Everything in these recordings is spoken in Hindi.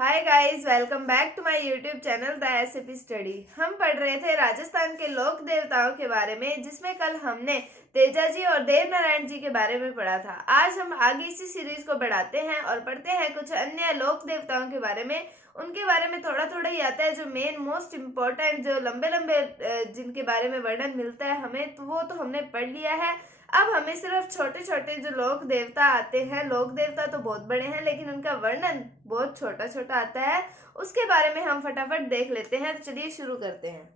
Hi guys, welcome back to my YouTube channel the SAP study. हम पढ़ रहे थे राजस्थान के लोक देवताओं के बारे में, जिसमें कल हमने तेजा जी और देव नारायण जी के बारे में पढ़ा था। आज हम आगे इसी सीरीज को बढ़ाते हैं और पढ़ते हैं कुछ अन्य लोक देवताओं के बारे में। उनके बारे में थोड़ा थोड़ा ही आता है, जो मेन मोस्ट इम्पोर्टेंट, जो लंबे लंबे जिनके बारे में वर्णन मिलता है हमें, तो वो तो हमने पढ़ लिया है। अब हमें सिर्फ छोटे छोटे जो लोक देवता आते हैं, लोक देवता तो बहुत बड़े हैं लेकिन उनका वर्णन बहुत छोटा छोटा आता है, उसके बारे में हम फटाफट देख लेते हैं। तो चलिए शुरू करते हैं।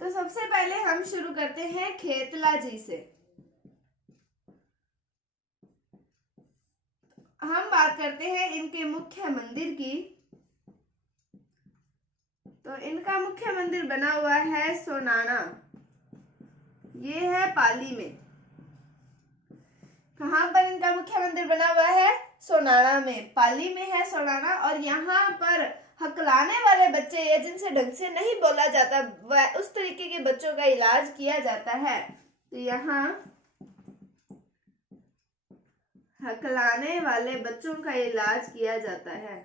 तो सबसे पहले हम शुरू करते हैं खेतला जी से। हम बात करते हैं इनके मुख्य मंदिर की। तो इनका मुख्य मंदिर बना हुआ है सोनाना। ये है पाली में। कहां पर इनका मुख्य मंदिर बना हुआ है? सोनाना में, पाली में है सोनाना। और यहाँ पर हकलाने वाले बच्चे या जिनसे ढंग से नहीं बोला जाता, वह उस तरीके के बच्चों का इलाज किया जाता है। तो यहाँ हकलाने वाले बच्चों का इलाज किया जाता है।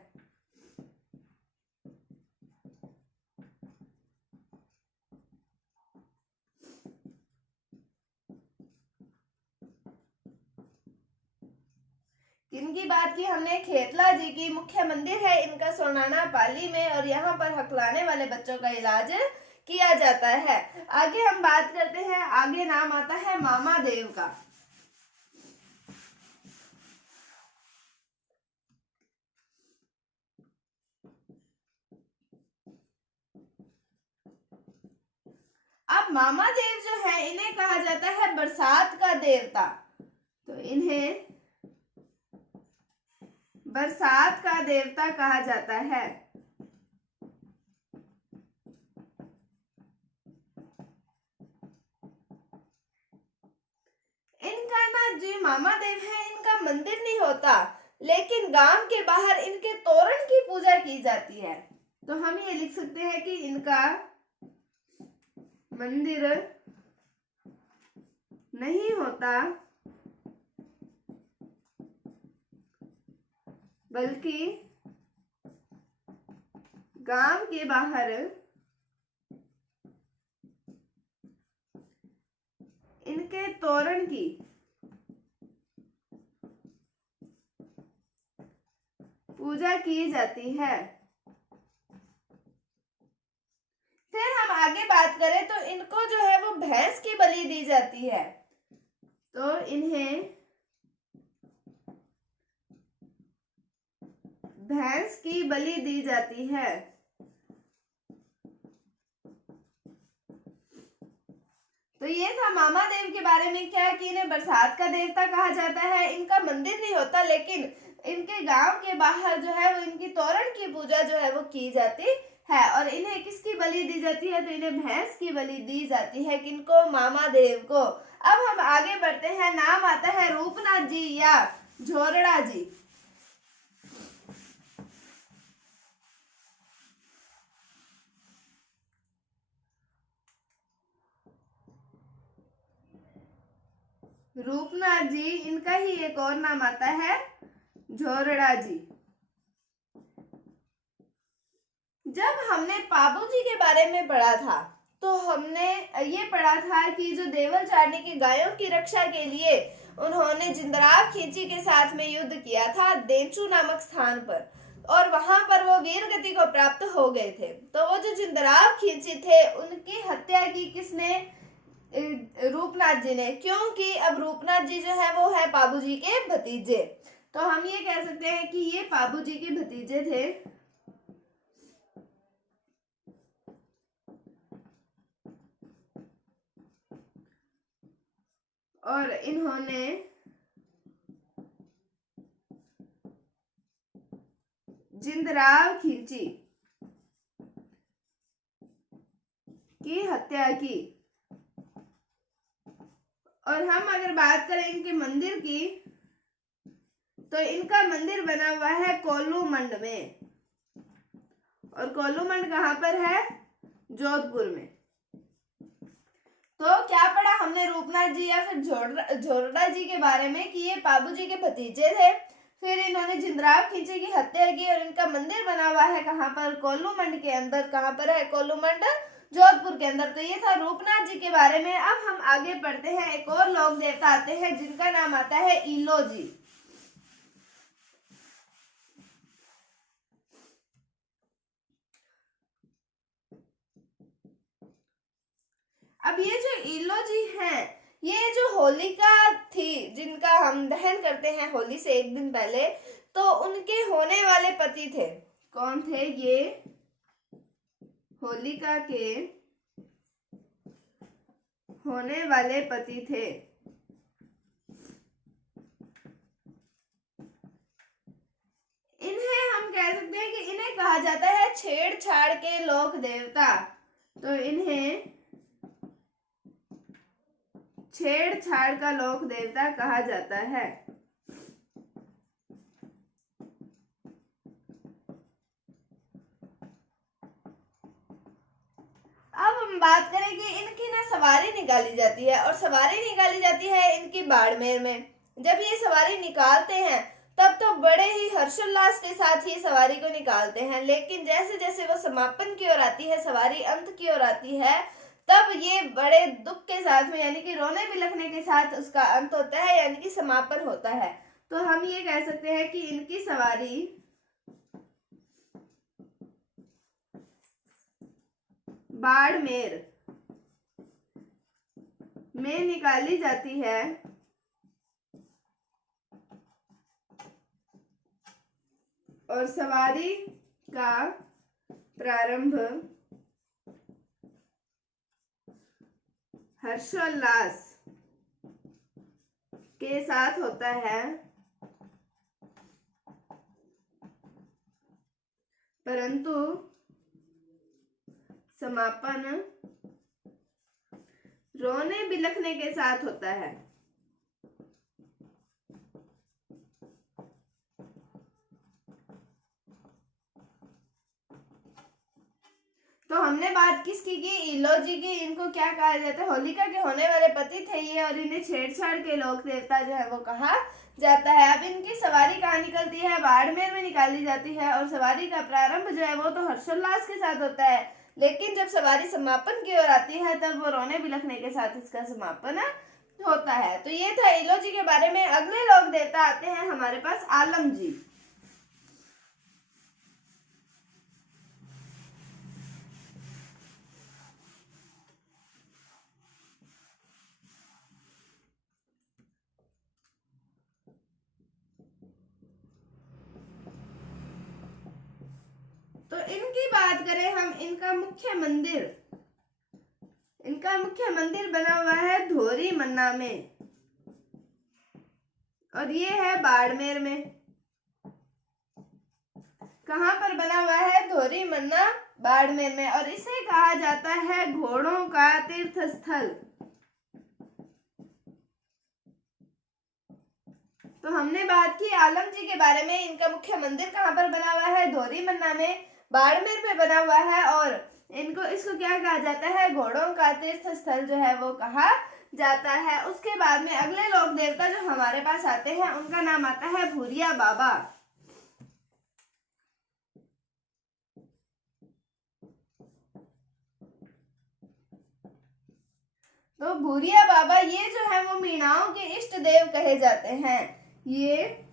किनकी बात की हमने? खेतला जी की। मुख्य मंदिर है इनका सोनाना, पाली में, और यहाँ पर हकलाने वाले बच्चों का इलाज किया जाता है। आगे हम बात करते हैं, आगे नाम आता है मामा देव का। अब मामा देव जो है, इन्हें कहा जाता है बरसात का देवता। तो इन्हें बरसात का देवता कहा जाता है। इनका ना, जो मामा देव है, इनका मंदिर नहीं होता, लेकिन गांव के बाहर इनके तोरण की पूजा की जाती है। तो हम ये लिख सकते हैं कि इनका मंदिर नहीं होता, बल्कि गांव के बाहर इनके तोरण की पूजा की जाती है। फिर हम आगे बात करें तो इनको जो है वो भैंस की बलि दी जाती है। तो इन्हें भैंस की बलि दी जाती है। तो ये था मामा देव के बारे में, क्या कि इन्हें बरसात का देवता कहा जाता है। इनका मंदिर नहीं होता, लेकिन इनके गांव के बाहर जो है वो इनकी तोरण की पूजा जो है वो की जाती है। और इन्हें किसकी बलि दी जाती है? तो इन्हें भैंस की बलि दी जाती है। किनको? मामा देव को। अब हम आगे बढ़ते हैं, नाम आता है रूपनाथ जी या झोरड़ा जी। रूपनाथ जी, इनका ही एक और नाम आता है झोरड़ा जी। जब हमने पाबू जी के बारे में पढ़ा था, तो हमने ये पढ़ा था कि जो देवल चारनी की गायों की रक्षा के लिए उन्होंने जिंदराव खींची के साथ में युद्ध किया था देंचू नामक स्थान पर, और वहां पर वो वीर गति को प्राप्त हो गए थे। तो वो जो जिंदराव खींची थे, उनकी हत्या की किसने? रूपनाथ जी ने। क्योंकि अब रूपनाथ जी जो है वो है पाबू जी के भतीजे। तो हम ये कह सकते हैं कि ये पाबू जी के भतीजे थे। और इन्होंने जिंदराव खींची की हत्या की। और हम अगर बात करें इनके मंदिर की, तो इनका मंदिर बना हुआ है कोल्लूमंड में। और कोल्लूमंड कहां पर है? जोधपुर में। तो क्या पढ़ा हमने रूपनाथ जी या फिर झोरड़ा जी के बारे में कि ये पाबू जी के भतीजे थे। फिर इन्होंने जिंदराव खींचे की हत्या की और इनका मंदिर बना हुआ है कहाँ पर, कोल्लूमंड के अंदर। कहाँ पर है? कोल्लूमंड, जोधपुर के अंदर। तो ये था रूपनाथ जी के बारे में। अब हम आगे बढ़ते हैं, एक और लोक देवता आते हैं जिनका नाम आता है ईलो जी। अब ये जो ईलो जी हैं, ये जो होलिका थी जिनका हम दहन करते हैं होली से एक दिन पहले, तो उनके होने वाले पति थे। कौन थे ये? होलिका के होने वाले पति थे। इन्हें हम कह सकते हैं कि इन्हें कहा जाता है छेड़छाड़ के लोक देवता। तो इन्हें छेड़छाड़ का लोक देवता कहा जाता है। अब हम बात करें कि इनकी ना सवारी निकाली जाती है, और सवारी निकाली जाती है इनकी बाड़मेर में। जब ये सवारी निकालते हैं तब तो बड़े ही हर्षोल्लास के साथ ही सवारी को निकालते हैं, लेकिन जैसे जैसे वो समापन की ओर आती है, सवारी अंत की ओर आती है, तब ये बड़े दुख के साथ में, यानी कि रोने बिलखने के साथ उसका अंत होता है, यानी कि समापन होता है। तो हम ये कह सकते हैं कि इनकी सवारी बाड़मेर में निकाली जाती है, और सवारी का प्रारंभ हर्षोल्लास के साथ होता है, परंतु समापन रोने बिलखने के साथ होता है। तो हमने बात किसकी की? ईलो जी की। इनको क्या कहा जाता है? होलिका के होने वाले पति थे ये, और इन्हें छेड़छाड़ के लोक देवता जो है वो कहा जाता है। अब इनकी सवारी कहाँ निकलती है? बाड़मेर में निकाली जाती है, और सवारी का प्रारंभ जो है वो तो हर्षोल्लास के साथ होता है, लेकिन जब सवारी समापन की ओर आती है तब वो रोने बिलखने के साथ इसका समापन होता है। तो ये था ईलो जी के बारे में। अगले लोक देवता आते हैं हमारे पास आलम जी। तो इनकी बात करें हम, इनका मुख्य मंदिर बना हुआ है धोरी मन्ना में, और ये है बाड़मेर में। कहां पर बना हुआ है? धोरी मन्ना, बाड़मेर में। और इसे कहा जाता है घोड़ों का तीर्थ स्थल। तो हमने बात की आलम जी के बारे में। इनका मुख्य मंदिर कहां पर बना हुआ है? धोरी मन्ना में, बाड़मेर में बना हुआ है, और इसको क्या कहा जाता है? घोड़ों का तीर्थ स्थल जो है वो कहा जाता है। उसके बाद में अगले लोक देवता जो हमारे पास आते हैं उनका नाम आता है भूरिया बाबा। तो भूरिया बाबा ये जो है वो मीणाओं के इष्ट देव कहे जाते हैं। ये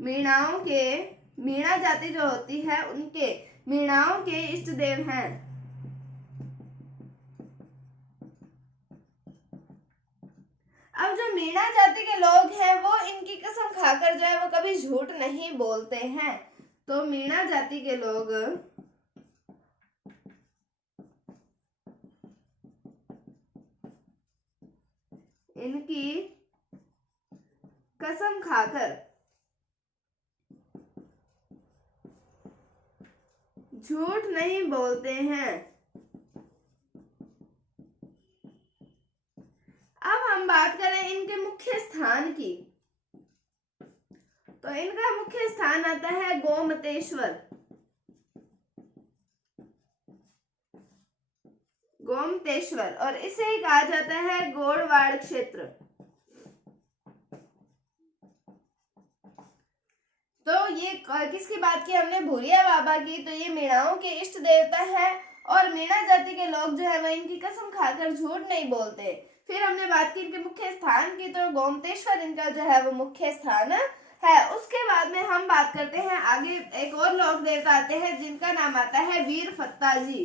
मीणा जाति जो होती है उनके, मीणाओं के इष्ट देव हैं। अब जो मीणा जाति के लोग हैं वो इनकी कसम खाकर जो है वो कभी झूठ नहीं बोलते हैं। तो मीणा जाति के लोग इनकी कसम खाकर झूठ नहीं बोलते हैं। अब हम बात करें इनके मुख्य स्थान की, तो इनका मुख्य स्थान आता है गोमतेश्वर। गोमतेश्वर, और इसे ही कहा जाता है गोड़वाड़ क्षेत्र। तो ये किसकी बात की हमने, भूरिया बाबा की। तो ये मीणाओं के इष्ट देवता है और मीणा जाति के लोग जो है वह इनकी कसम खाकर झूठ नहीं बोलते। फिर हमने बात की इनके मुख्य स्थान की, तो गोमतेश्वर इनका जो है वो मुख्य स्थान है। उसके बाद में हम बात करते हैं आगे, एक और लोक देवता आते हैं जिनका नाम आता है वीर फत्ता जी।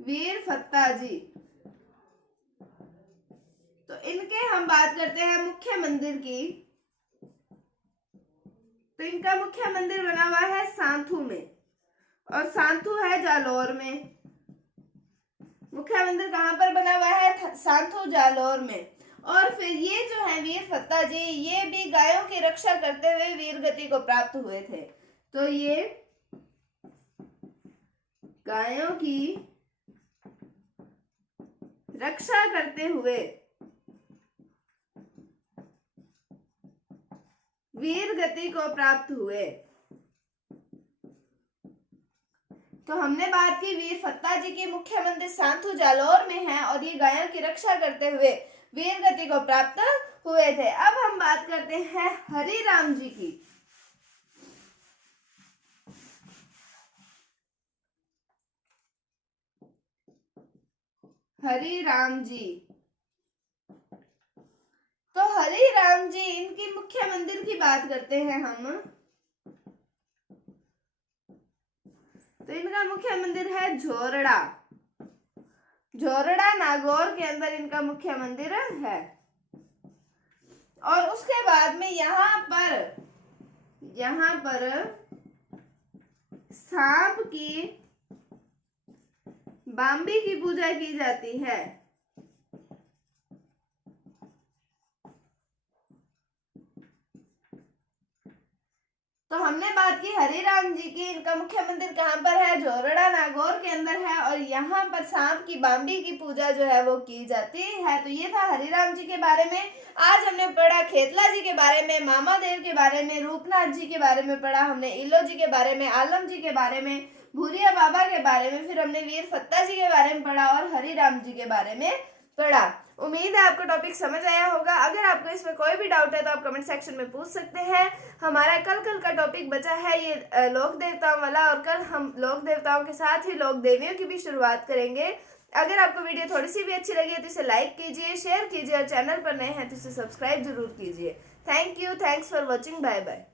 वीर फत्ता जी, तो इनके हम बात करते हैं मुख्य मंदिर की। तो इनका मुख्य मंदिर बना हुआ है सांथू में, और सांथू है जालौर में। मुख्य मंदिर कहाँ पर बना हुआ है, सांथू जालौर में। और फिर ये जो है वीर फत्ता जी, ये भी गायों की रक्षा करते हुए वीर गति को प्राप्त हुए थे। तो ये गायों की रक्षा करते हुए वीर गति को प्राप्त हुए। तो हमने बात की वीर फत्ता जी की मुख्य मंदिर सांथू जालौर में है और ये गायों की रक्षा करते हुए वीर गति को प्राप्त हुए थे। अब हम बात करते हैं हरिराम जी की। हरिराम जी, तो हरिराम जी इनकी मुख्य मंदिर की बात करते हैं हम। तो इनका मुख्य मंदिर है झोरड़ा। झोरड़ा नागौर के अंदर इनका मुख्य मंदिर है। और उसके बाद में यहाँ पर सांप की बाम्बी की पूजा की जाती है। तो हमने बात की हरिराम जी की, इनका मुख्य मंदिर कहाँ पर है, झोरड़ा नागौर के अंदर है, और यहाँ पर सांप की बाम्बी की पूजा जो है वो की जाती है। तो ये था हरिराम जी के बारे में। आज हमने पढ़ा खेतला जी के बारे में, मामादेव के बारे में, रूपनाथ जी के बारे में पढ़ा हमने, इलो जी के बारे में, आलम जी के बारे में, भूरिया बाबा के बारे में, फिर हमने वीर फत्ता जी के बारे में पढ़ा और हरिराम जी के बारे में पढ़ा। उम्मीद है आपको टॉपिक समझ आया होगा। अगर आपको इसमें कोई भी डाउट है तो आप कमेंट सेक्शन में पूछ सकते हैं। हमारा कल का टॉपिक बचा है ये लोक देवताओं वाला, और कल हम लोक देवताओं के साथ ही लोक देवियों की भी शुरुआत करेंगे। अगर आपको वीडियो थोड़ी सी भी अच्छी लगी है तो इसे लाइक कीजिए, शेयर कीजिए, और चैनल पर नए हैं तो इसे सब्सक्राइब जरूर कीजिए। Thank you, thanks for watching, bye bye.